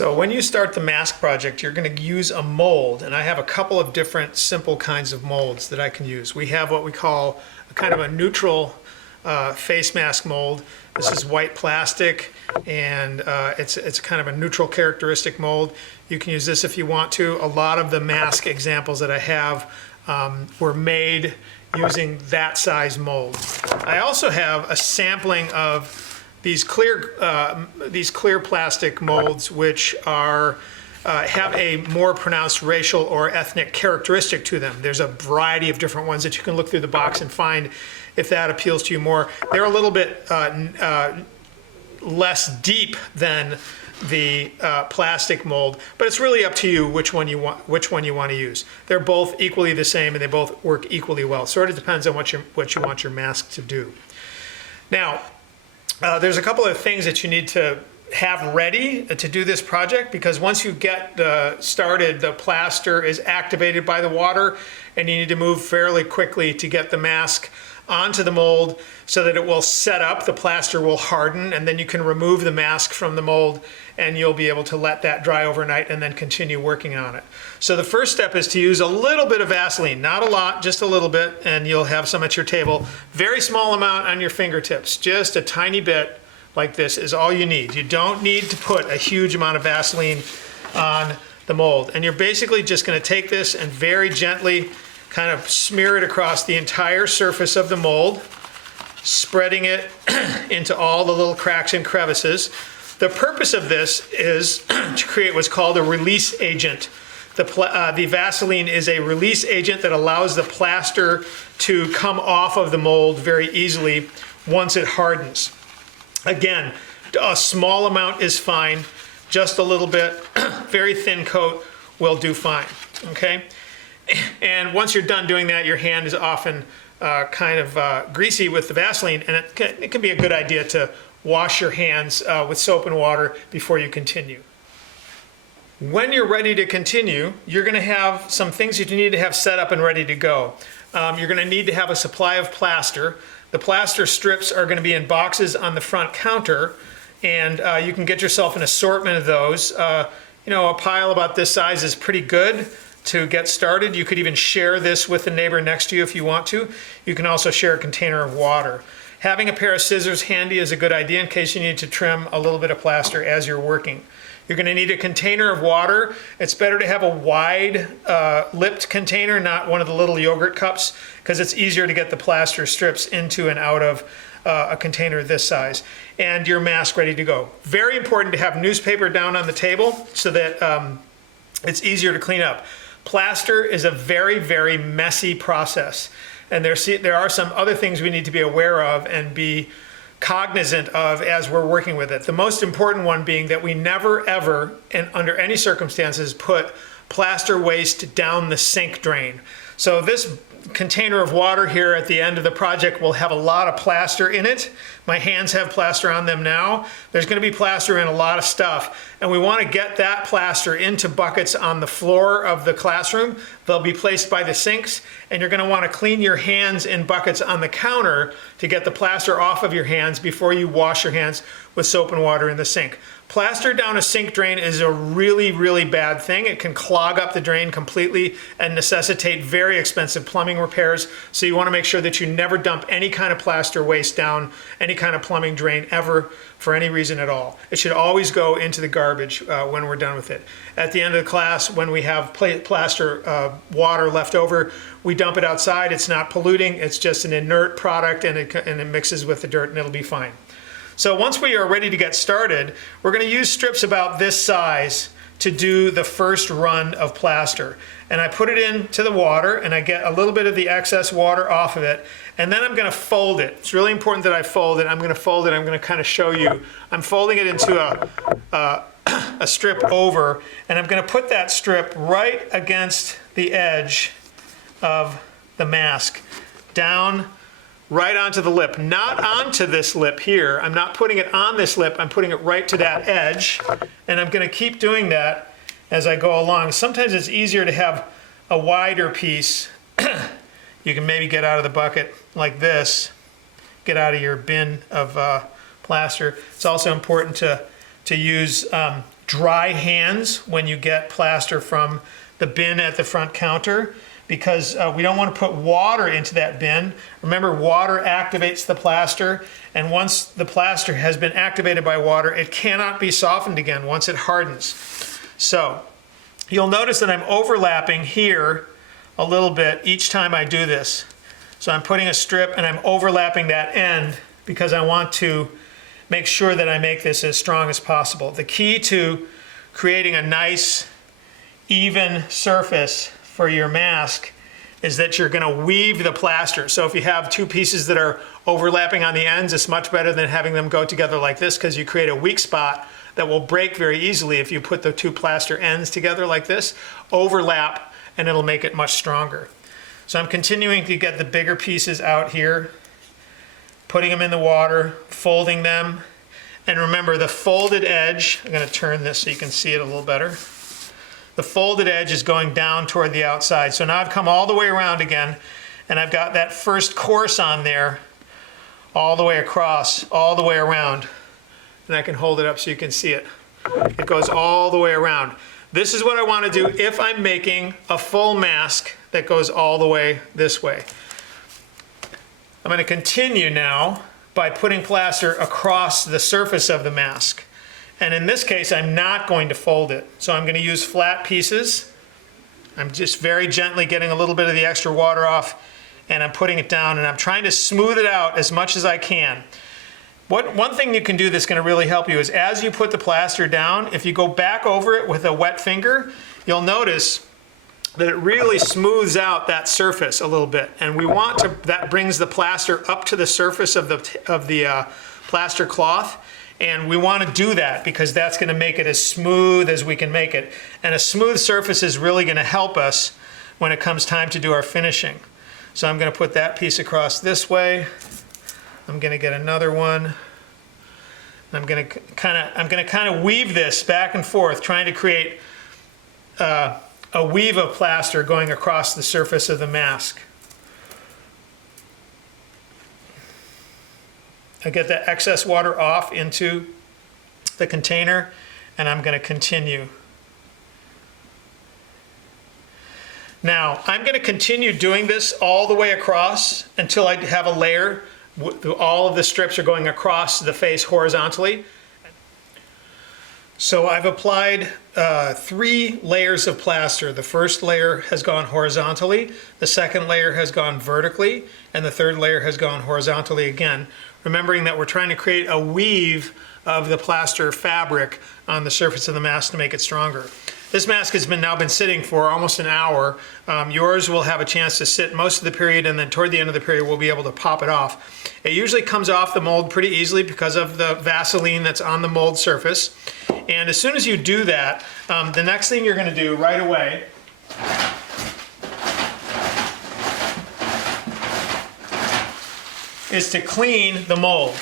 So when you start the mask project, you're going to use a mold, and I have a couple of different simple kinds of molds that I can use. We have what we call a kind of a neutral face mask mold. This is white plastic, and it's kind of a neutral characteristic mold. You can use this if you want to. A lot of the mask examples that I have were made using that size mold. I also have a sampling of these clear plastic molds, which are have a more pronounced racial or ethnic characteristic to them. There's a variety of different ones that you can look through the box and find if that appeals to you more. They're a little bit less deep than the plastic mold, but it's really up to you which one you want to use. They're both equally the same, and they both work equally well. Sort of depends on what you want your mask to do. Now, there's a couple of things that you need to have ready to do this project, because once you get started, the plaster is activated by the water, and you need to move fairly quickly to get the mask onto the mold so that it will set up, the plaster will harden, and then you can remove the mask from the mold, and you'll be able to let that dry overnight and then continue working on it. So the first step is to use a little bit of Vaseline, not a lot, just a little bit, and you'll have some at your table. Very small amount on your fingertips, just a tiny bit like this is all you need. You don't need to put a huge amount of Vaseline on the mold. And you're basically just going to take this and very gently kind of smear it across the entire surface of the mold, spreading it into all the little cracks and crevices. The purpose of this is to create what's called a release agent. The Vaseline is a release agent that allows the plaster to come off of the mold very easily once it hardens. Again, a small amount is fine, just a little bit, very thin coat will do fine, okay? And once you're done doing that, your hand is often kind of greasy with the Vaseline, and it can be a good idea to wash your hands with soap and water before you continue. When you're ready to continue, you're going to have some things that you need to have set up and ready to go. You're going to need to have a supply of plaster. The plaster strips are going to be in boxes on the front counter, and you can get yourself an assortment of those. You know, a pile about this size is pretty good to get started. You could even share this with the neighbor next to you if you want to. You can also share a container of water. Having a pair of scissors handy is a good idea in case you need to trim a little bit of plaster as you're working. You're going to need a container of water. It's better to have a wide lipped container, not one of the little yogurt cups, because it's easier to get the plaster strips into and out of a container this size. And your mask ready to go. Very important to have newspaper down on the table so that it's easier to clean up. Plaster is a very, very messy process, and there are some other things we need to be aware of and be cognizant of as we're working with it. The most important one being that we never ever, and under any circumstances, put plaster waste down the sink drain. So this container of water here at the end of the project will have a lot of plaster in it. My hands have plaster on them now. There's going to be plaster in a lot of stuff, and we want to get that plaster into buckets on the floor of the classroom. They'll be placed by the sinks, and you're going to want to clean your hands in buckets on the counter to get the plaster off of your hands before you wash your hands with soap and water in the sink. Plaster down a sink drain is a really, really bad thing. It can clog up the drain completely and necessitate very expensive plumbing repairs. So you want to make sure that you never dump any kind of plaster waste down any kind of plumbing drain ever for any reason at all. It should always go into the garbage when we're done with it. At the end of the class, when we have plaster water left over, we dump it outside. It's not polluting. It's just an inert product, and it mixes with the dirt, and it'll be fine. So once we are ready to get started, we're going to use strips about this size to do the first run of plaster. And I put it into the water, and I get a little bit of the excess water off of it, and then I'm going to fold it. It's really important that I fold it. I'm going to fold it. I'm going to kind of show you. I'm folding it into a strip over, and I'm going to put that strip right against the edge of the mask, down right onto the lip, not onto this lip here. I'm not putting it on this lip, I'm putting it right to that edge, and I'm going to keep doing that as I go along. Sometimes it's easier to have a wider piece. You can maybe get out of the bucket like this, get out of your bin of plaster. It's also important to use dry hands when you get plaster from the bin at the front counter, because we don't want to put water into that bin. Remember, water activates the plaster, and once the plaster has been activated by water, it cannot be softened again once it hardens. So you'll notice that I'm overlapping here a little bit each time I do this. So I'm putting a strip and I'm overlapping that end because I want to make sure that I make this as strong as possible. The key to creating a nice, even surface for your mask is that you're going to weave the plaster. So if you have two pieces that are overlapping on the ends, it's much better than having them go together like this, because you create a weak spot that will break very easily if you put the two plaster ends together like this. Overlap, and it'll make it much stronger. So I'm continuing to get the bigger pieces out here, putting them in the water, folding them. And remember, the folded edge, I'm going to turn this so you can see it a little better. The folded edge is going down toward the outside. So now I've come all the way around again, and I've got that first course on there all the way across, all the way around. And I can hold it up so you can see it. It goes all the way around. This is what I want to do if I'm making a full mask that goes all the way this way. I'm going to continue now by putting plaster across the surface of the mask. And in this case, I'm not going to fold it. So I'm going to use flat pieces. I'm just very gently getting a little bit of the extra water off, and I'm putting it down, and I'm trying to smooth it out as much as I can. One thing you can do that's going to really help you is, as you put the plaster down, if you go back over it with a wet finger, you'll notice that it really smooths out that surface a little bit. And we want to, that brings the plaster up to the surface of the plaster cloth. And we want to do that because that's going to make it as smooth as we can make it. And a smooth surface is really going to help us when it comes time to do our finishing. So I'm going to put that piece across this way. I'm going to get another one. I'm going to kind of weave this back and forth, trying to create a weave of plaster going across the surface of the mask. I get that excess water off into the container, and I'm going to continue. Now, I'm going to continue doing this all the way across until I have a layer. All of the strips are going across the face horizontally. So I've applied 3 layers of plaster. The first layer has gone horizontally, the second layer has gone vertically, and the third layer has gone horizontally again. Remembering that we're trying to create a weave of the plaster fabric on the surface of the mask to make it stronger. This mask has now been sitting for almost an hour. Yours will have a chance to sit most of the period, and then toward the end of the period we'll be able to pop it off. It usually comes off the mold pretty easily because of the Vaseline that's on the mold surface. And as soon as you do that, the next thing you're going to do right away is to clean the mold.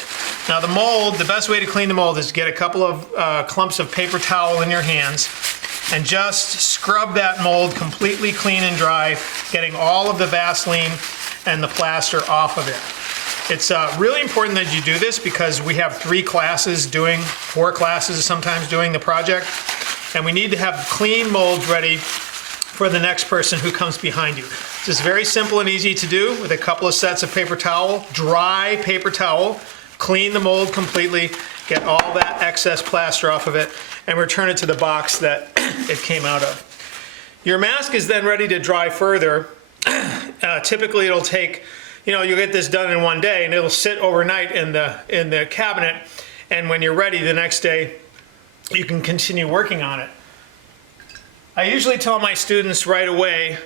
Now the mold, the best way to clean the mold is to get a couple of clumps of paper towel in your hands and just scrub that mold completely clean and dry, getting all of the Vaseline and the plaster off of it. It's really important that you do this because we have 4 classes sometimes doing the project, and we need to have clean molds ready for the next person who comes behind you. It's just very simple and easy to do with a couple of sets of paper towel, dry paper towel, clean the mold completely, get all that excess plaster off of it, and return it to the box that it came out of. Your mask is then ready to dry further. Typically it'll take, you'll get this done in one day, and it'll sit overnight in the cabinet, and when you're ready the next day, you can continue working on it. I usually tell my students right away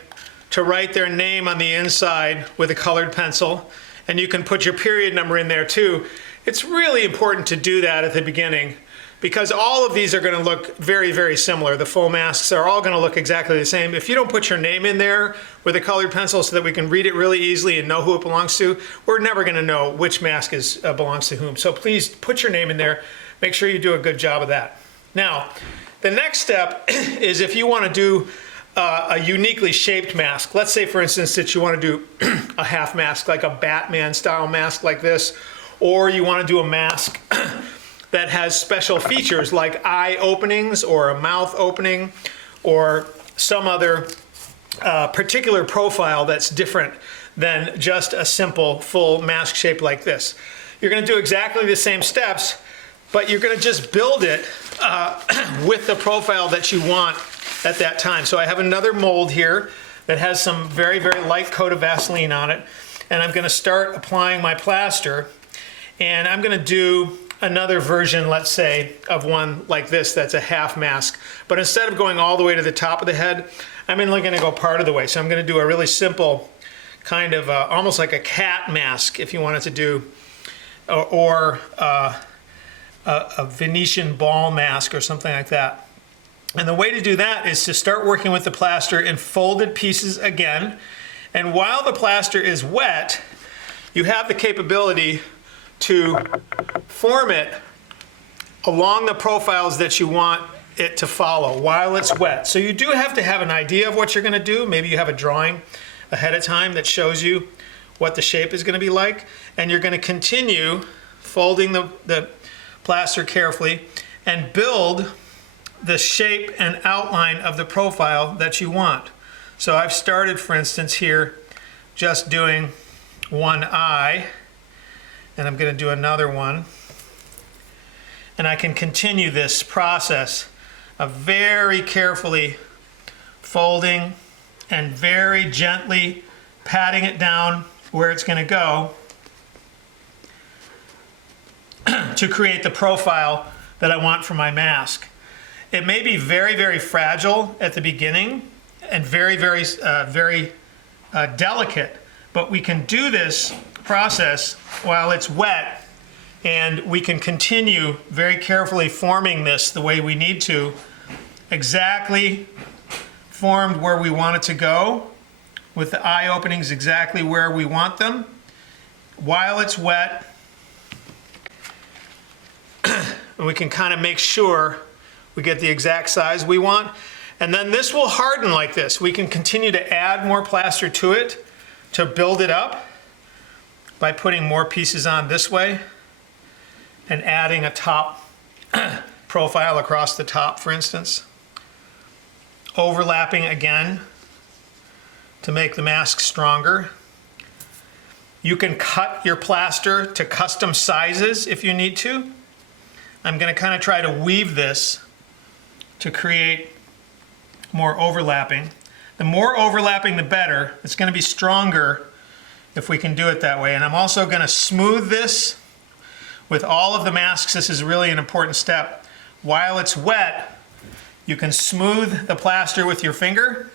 to write their name on the inside with a colored pencil, and you can put your period number in there too. It's really important to do that at the beginning because all of these are going to look very, very similar. The full masks are all going to look exactly the same. If you don't put your name in there with a colored pencil so that we can read it really easily and know who it belongs to, we're never going to know which mask belongs to whom. So please put your name in there. Make sure you do a good job of that. Now, the next step is if you want to do a uniquely shaped mask. Let's say, for instance, that you want to do a half mask, like a Batman style mask like this, or you want to do a mask that has special features like eye openings or a mouth opening or some other particular profile that's different than just a simple full mask shape like this. You're going to do exactly the same steps, but you're going to just build it with the profile that you want at that time. So I have another mold here that has some very, very light coat of Vaseline on it, and I'm going to start applying my plaster, and I'm going to do another version, let's say, of one like this that's a half mask. But instead of going all the way to the top of the head, I'm only going to go part of the way. So I'm going to do a really simple kind of almost like a cat mask if you wanted to do, or a Venetian ball mask or something like that. And the way to do that is to start working with the plaster in folded pieces again. And while the plaster is wet, you have the capability to form it along the profiles that you want it to follow while it's wet. So you do have to have an idea of what you're going to do. Maybe you have a drawing ahead of time that shows you what the shape is going to be like. And you're going to continue folding the plaster carefully and build the shape and outline of the profile that you want. So I've started, for instance, here just doing one eye, and I'm going to do another one. And I can continue this process of very carefully folding and very gently patting it down where it's going to go to create the profile that I want for my mask. It may be very, very fragile at the beginning and very, very, delicate, but we can do this process while it's wet, and we can continue very carefully forming this the way we need to, exactly formed where we want it to go, with the eye openings exactly where we want them, while it's wet. And we can kind of make sure we get the exact size we want. And then this will harden like this. We can continue to add more plaster to it to build it up by putting more pieces on this way and adding a top profile across the top, for instance. Overlapping again to make the mask stronger. You can cut your plaster to custom sizes if you need to. I'm going to kind of try to weave this to create more overlapping. The more overlapping, the better. It's going to be stronger if we can do it that way. And I'm also going to smooth this with all of the masks. This is really an important step. While it's wet, you can smooth the plaster with your finger,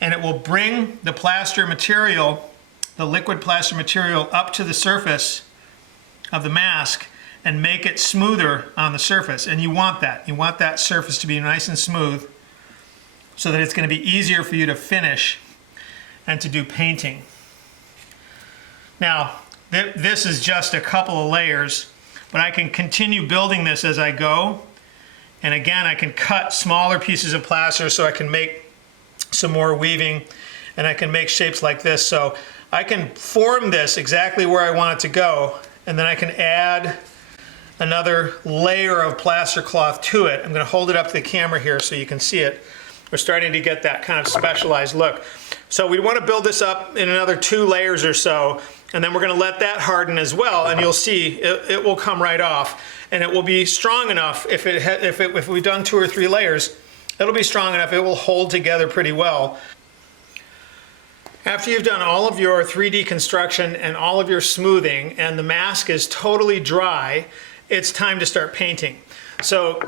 and it will bring the plaster material, the liquid plaster material, up to the surface of the mask and make it smoother on the surface. And you want that. You want that surface to be nice and smooth so that it's going to be easier for you to finish and to do painting. Now, this is just a couple of layers, but I can continue building this as I go. And again, I can cut smaller pieces of plaster so I can make some more weaving, and I can make shapes like this. So I can form this exactly where I want it to go, and then I can add another layer of plaster cloth to it. I'm going to hold it up to the camera here so you can see it. We're starting to get that kind of specialized look. So we want to build this up in another 2 layers or so, and then we're going to let that harden as well, and you'll see it will come right off, and it will be strong enough. If we've done 2 or 3 layers, it'll be strong enough. It will hold together pretty well. After you've done all of your 3D construction and all of your smoothing, and the mask is totally dry, it's time to start painting. So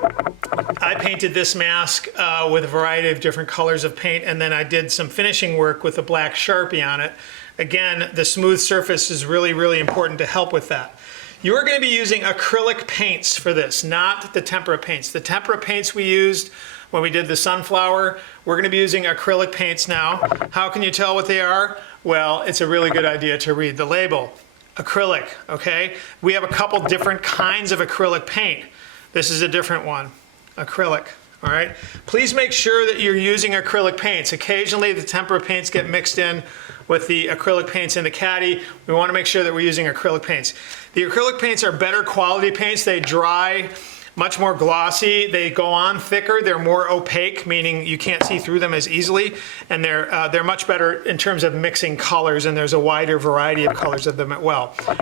I painted this mask with a variety of different colors of paint, and then I did some finishing work with a black Sharpie on it. Again, the smooth surface is really, really important to help with that. You're going to be using acrylic paints for this, not the tempera paints. The tempera paints we used when we did the sunflower, we're going to be using acrylic paints now. How can you tell what they are? Well, it's a really good idea to read the label. Acrylic, okay? We have a couple different kinds of acrylic paint. This is a different one, acrylic, All right. Please make sure that you're using acrylic paints. Occasionally the tempera paints get mixed in with the acrylic paints in the caddy. We want to make sure that we're using acrylic paints. The acrylic paints are better quality paints. They dry much more glossy. They go on thicker. They're more opaque, meaning you can't see through them as easily. And they're much better in terms of mixing colors, and there's a wider variety of colors of them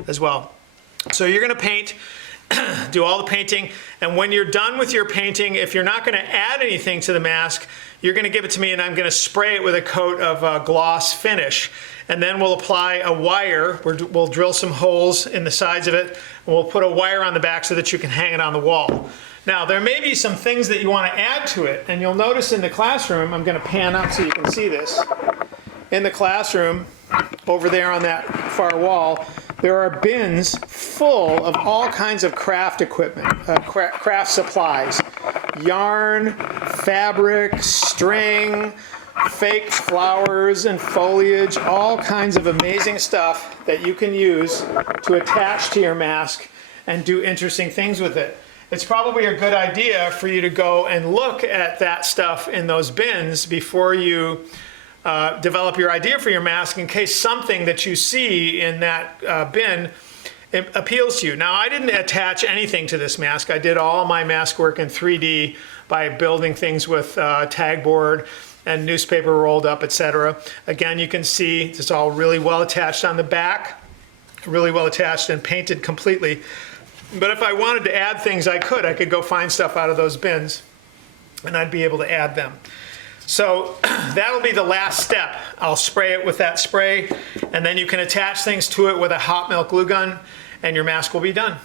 as well. So you're going to paint, do all the painting, and when you're done with your painting, if you're not going to add anything to the mask, you're going to give it to me and I'm going to spray it with a coat of gloss finish. And then we'll apply a wire. We'll drill some holes in the sides of it, and we'll put a wire on the back so that you can hang it on the wall. Now, there may be some things that you want to add to it, and you'll notice in the classroom, I'm going to pan up so you can see this. In the classroom, over there on that far wall, there are bins full of all kinds of craft equipment, craft supplies. Yarn, fabric, string, fake flowers and foliage, all kinds of amazing stuff that you can use to attach to your mask and do interesting things with it. It's probably a good idea for you to go and look at that stuff in those bins before you develop your idea for your mask, in case something that you see in that bin appeals to you. Now, I didn't attach anything to this mask. I did all my mask work in 3D by building things with tag board and newspaper rolled up, etc. Again, you can see it's all really well attached on the back, really well attached and painted completely. But if I wanted to add things, I could go find stuff out of those bins and I'd be able to add them. So that'll be the last step. I'll spray it with that spray, and then you can attach things to it with a hot melt glue gun, and your mask will be done.